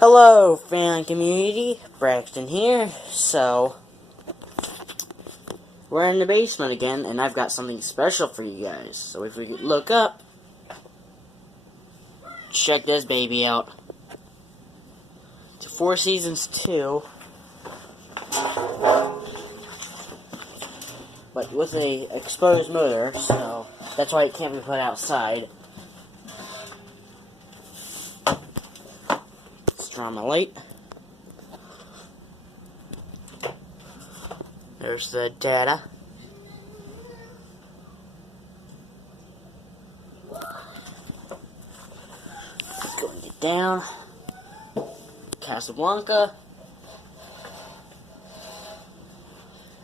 Hello, fan community. Braxton here. So, we're in the basement again, and I've got something special for you guys. So if we could look up, check this baby out. It's a Four Seasons 2, but with a exposed motor, so that's why it can't be put outside. Let's draw my light. There's the data. Going it down. Casablanca.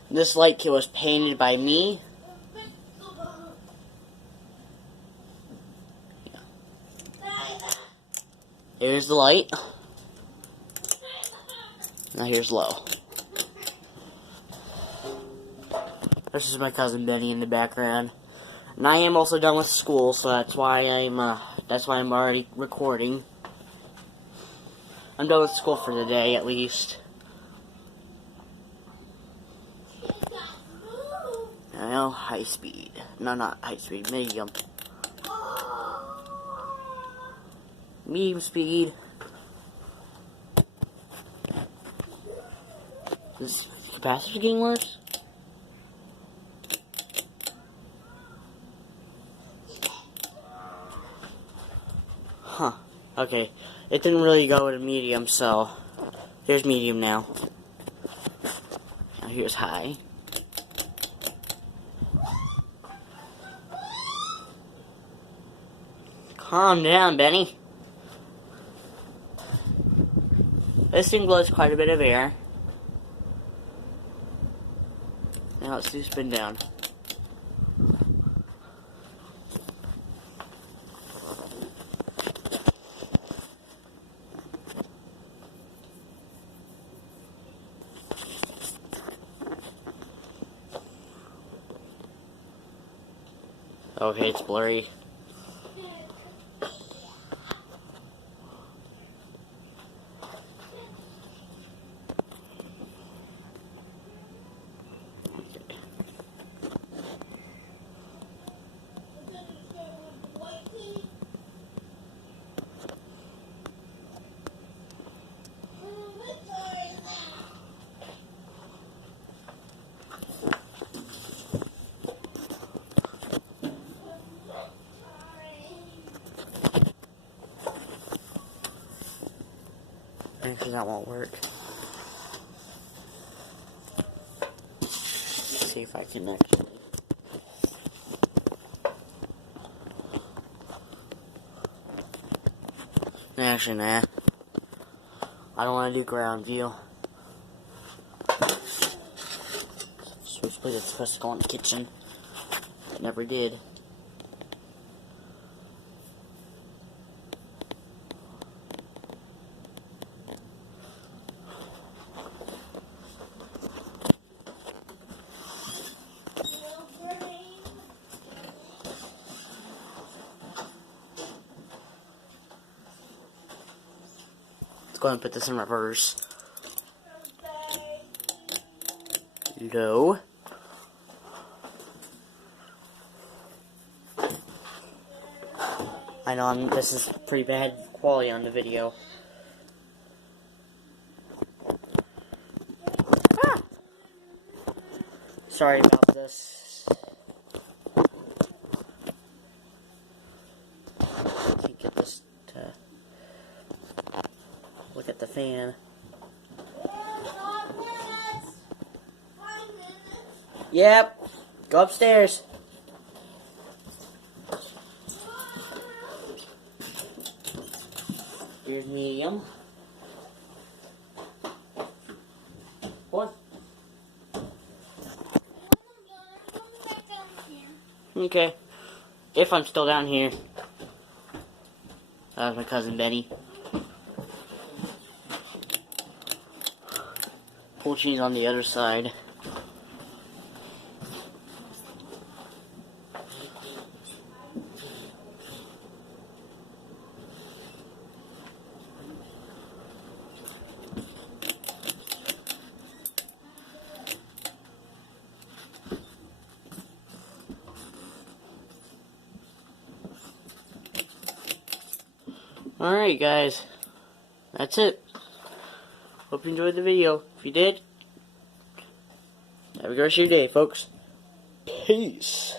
This light kit was painted by me. Yeah. Here's the light. Now here's low. This is my cousin Benny in the background, and I am also done with school, so that's why I'm already recording. I'm done with school for the day, at least. Now, high speed. No, not high speed. Medium. Medium speed. Is the capacitor getting worse? Huh. Okay. It didn't really go to medium, so here's medium now. Now here's high. Calm down, Benny. This thing blows quite a bit of air. Now let's do spin down. Okay, it's blurry. Actually, that won't work. Let's see if I can actually. Actually, nah. I don't want to do ground view. Supposedly it's supposed to go in the kitchen. It never did. Let's go ahead and put this in reverse. Low. I know this is pretty bad quality on the video. Ah! Sorry about this. Can't get this to look at the fan. Yep. Go upstairs. Here's medium. What? Okay. If I'm still down here. That was my cousin Benny. Pull cheese on the other side. Alright, guys. That's it. Hope you enjoyed the video. If you did, have a great rest of your day, folks. Peace.